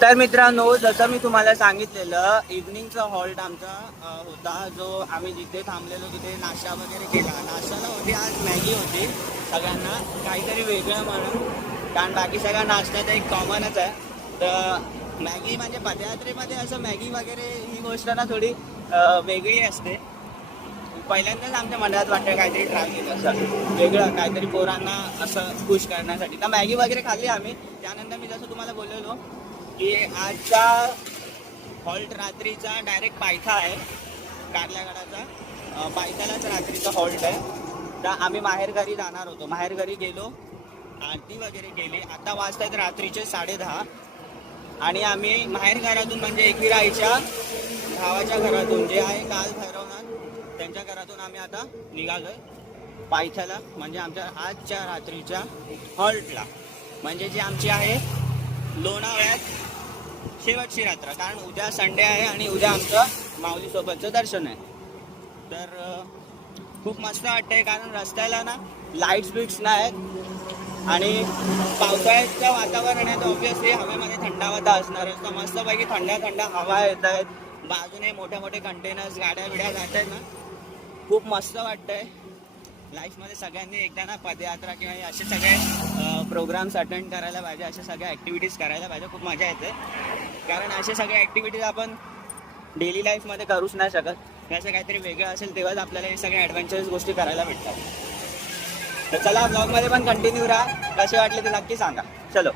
तर मित्रांनो, जसं मी तुम्हाला सांगितलेलं इव्हनिंगचा हॉल्ट आमचा होता, जो आम्ही जिथे थांबलेलो तिथे नाश्ता वगैरे केला. नाश्त्याला होती आज मॅगी होती, सगळ्यांना काहीतरी वेगळं म्हणून, कारण बाकी सगळ्या नाश्त्यात एक कॉमनच आहे. तर मॅगी म्हणजे पदयात्रेमध्ये असं मॅगी वगैरे ही गोष्ट ना थोडी वेगळी असते. पहिल्यांदाच आमच्या मनात वाटतं काहीतरी ट्राय केलं असं वेगळं, काहीतरी पोरांना असं खुश करण्यासाठी. तर मॅगी वगैरे खाल्ली आम्ही. त्यानंतर मी जसं तुम्हाला बोललेलो की आजचा हॉल्ट रात्रीचा डायरेक्ट पायथा आहे, कारल्यागडाचा पायथ्यालाच रात्रीचा हॉल्ट आहे. तर आम्ही माहेरघरी जाणार होतो, माहेरघरी गेलो, आरती वगैरे केली. आता वाजतायत रात्रीचे 10:30 आणि आम्ही माहेरघरातून म्हणजे एकविराईच्या भावाच्या घरातून जे आहे काल भैरवनाथ त्यांच्या घरातून आम्ही आता निघालोय पायथ्याला, म्हणजे आमच्या आजच्या रात्रीच्या हॉल्टला, म्हणजे जी आमची आहे लोणावळ्यात शेवटची रात्र. कारण उद्या संडे आहे आणि उद्या आमचं माऊलीसोबतचं दर्शन आहे. तर खूप मस्त वाटतंय, कारण रस्त्याला ना लाईट्स बिट्स नाही आहेत आणि पावसाळ्याचं वातावरण आहे. तर ऑब्विसली हवेमध्ये थंडावा तर असणारच. तर मस्तपैकी थंड थंड हवा येत आहेत, बाजूने मोठे मोठे कंटेनर्स गाड्या बिड्या जात आहेत ना, खूप मस्त वाटतंय. लाईफमध्ये सगळ्यांनी एकदा ना पदयात्रा किंवा असे सगळे प्रोग्राम्स अटेंड करायला पाहिजे, अशा सगळ्या ॲक्टिव्हिटीज करायला पाहिजे. खूप मजा येते, कारण असे सगळे ॲक्टिव्हिटीज आपण डेली लाईफमध्ये करूच नाही शकत. असं काहीतरी वेगळं असेल तेव्हाच आपल्याला हे सगळे ॲडव्हेंचरस गोष्टी करायला भेटतात. तर चला, ब्लॉगमध्ये पण कंटिन्यू राहा. कसे वाटले ते नक्की सांगा. चलो.